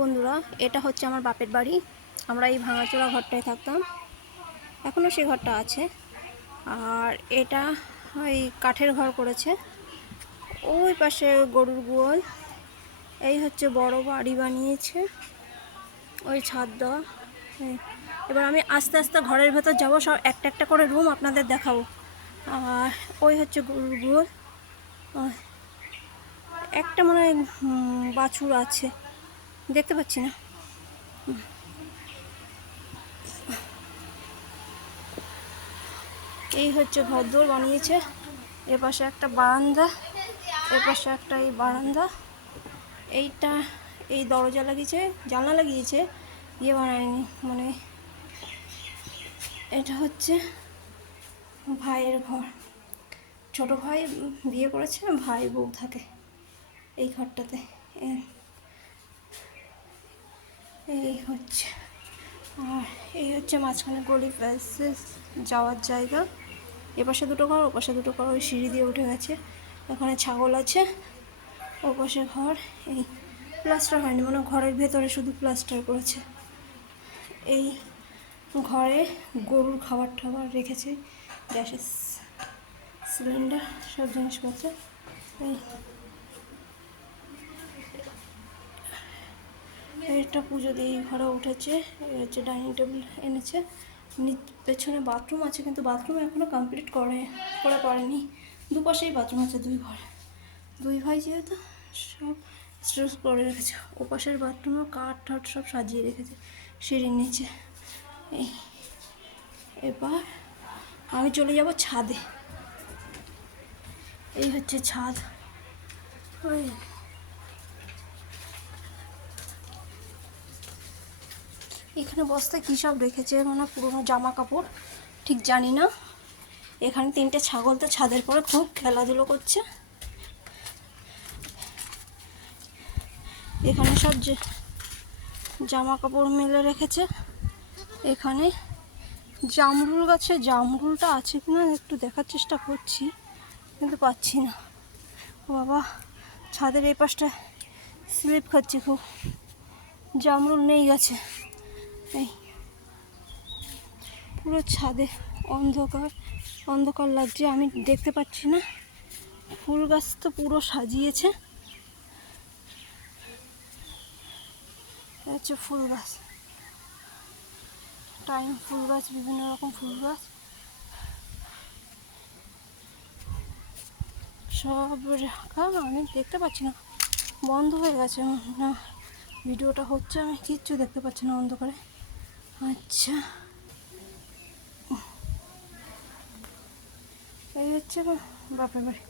বন্ধুরা, এটা হচ্ছে আমার বাপের বাড়ি। আমরা এই ভাঙাচোরা ঘরটায় থাকতাম, এখনও সেই ঘরটা আছে। আর এটা ওই কাঠের ঘর করেছে। ওই পাশে গরুর গোয়াল। এই হচ্ছে বড় বাড়ি বানিয়েছে, ওই ছাদ দেওয়া। এবার আমি আস্তে আস্তে ঘরের ভেতর যাবো, সব একটা একটা করে রুম আপনাদের দেখাবো। আর ওই হচ্ছে গরুর গোয়াল। একটা মনে হয় বাছুর আছে, দেখতে পাচ্ছি না। এই হচ্ছে ঘরদোর বানিয়েছে। এপাশে একটা বারান্দা, এপাশে একটা এই বারান্দা। এইটা এই দরজা লাগিয়েছে, জানলা লাগিয়েছে, ইয়ে বানায়নি। মানে এটা হচ্ছে ভাইয়ের ঘর। ছোট ভাই বিয়ে করেছে, ভাই বউ থাকে এই ঘরটাতে। এই হচ্ছে, আর এই হচ্ছে মাঝখানে গলি প্যাসেজ যাওয়ার জায়গা। এপাশে দুটো ঘর, ওপাশে দুটো ঘর, ওই সিঁড়ি দিয়ে উঠে গেছে। এখানে ছাগল আছে। ওপাশে ঘর, এই প্লাস্টার হয়নি, মানে ঘরের ভেতরে শুধু প্লাস্টার করেছে। এই ঘরে গরুর খাবার টাবার রেখেছে, গ্যাসের সিলিন্ডার, সব জিনিসপত্র। এটা পুজো দিয়ে ঘরে উঠেছে। এই হচ্ছে ডাইনিং টেবিল এনেছে। পেছনে বাথরুম আছে, কিন্তু বাথরুম এখনও কমপ্লিট করে পারেনি। দুপাশেই বাথরুম আছে, দুই ঘরে, দুই ভাই যেহেতু সব স্টোরেজ করে রেখেছে। ওপাশের বাথরুমেও কাঠ ঠাট সব সাজিয়ে রেখেছে সিঁড়ির নিচে। এবার আমি চলে যাব ছাদে। এই হচ্ছে ছাদ। ওই এখানে বস্তায় কী সব রেখেছে, মানে পুরোনো জামা কাপড়, ঠিক জানি না। এখানে তিনটে ছাগল তো ছাদের পরে খুব খেলাধুলো করছে। এখানে সব জামা কাপড় মেলে রেখেছে। এখানে জামরুল গাছে জামরুলটা আছে কিনা একটু দেখার চেষ্টা করছি, কিন্তু পাচ্ছি না। বাবা, ছাদের এই পাশটা স্লিপ খাচ্ছে খুব, জামরুল নেই গাছে। এই পুরো ছাদে অন্ধকার অন্ধকার লাগছে, আমি দেখতে পাচ্ছি না। ফুল গাছ তো পুরো সাজিয়েছে, হচ্ছে ফুল গাছ, টাইম ফুল গাছ, বিভিন্ন রকম ফুল গাছ সব রাখা। আমি দেখতে পাচ্ছি না, বন্ধ হয়ে গেছে না ভিডিওটা হচ্ছে, আমি কিচ্ছু দেখতে পাচ্ছি না অন্ধকারে। আচ্ছা, এই হচ্ছে বাপের বাড়ি।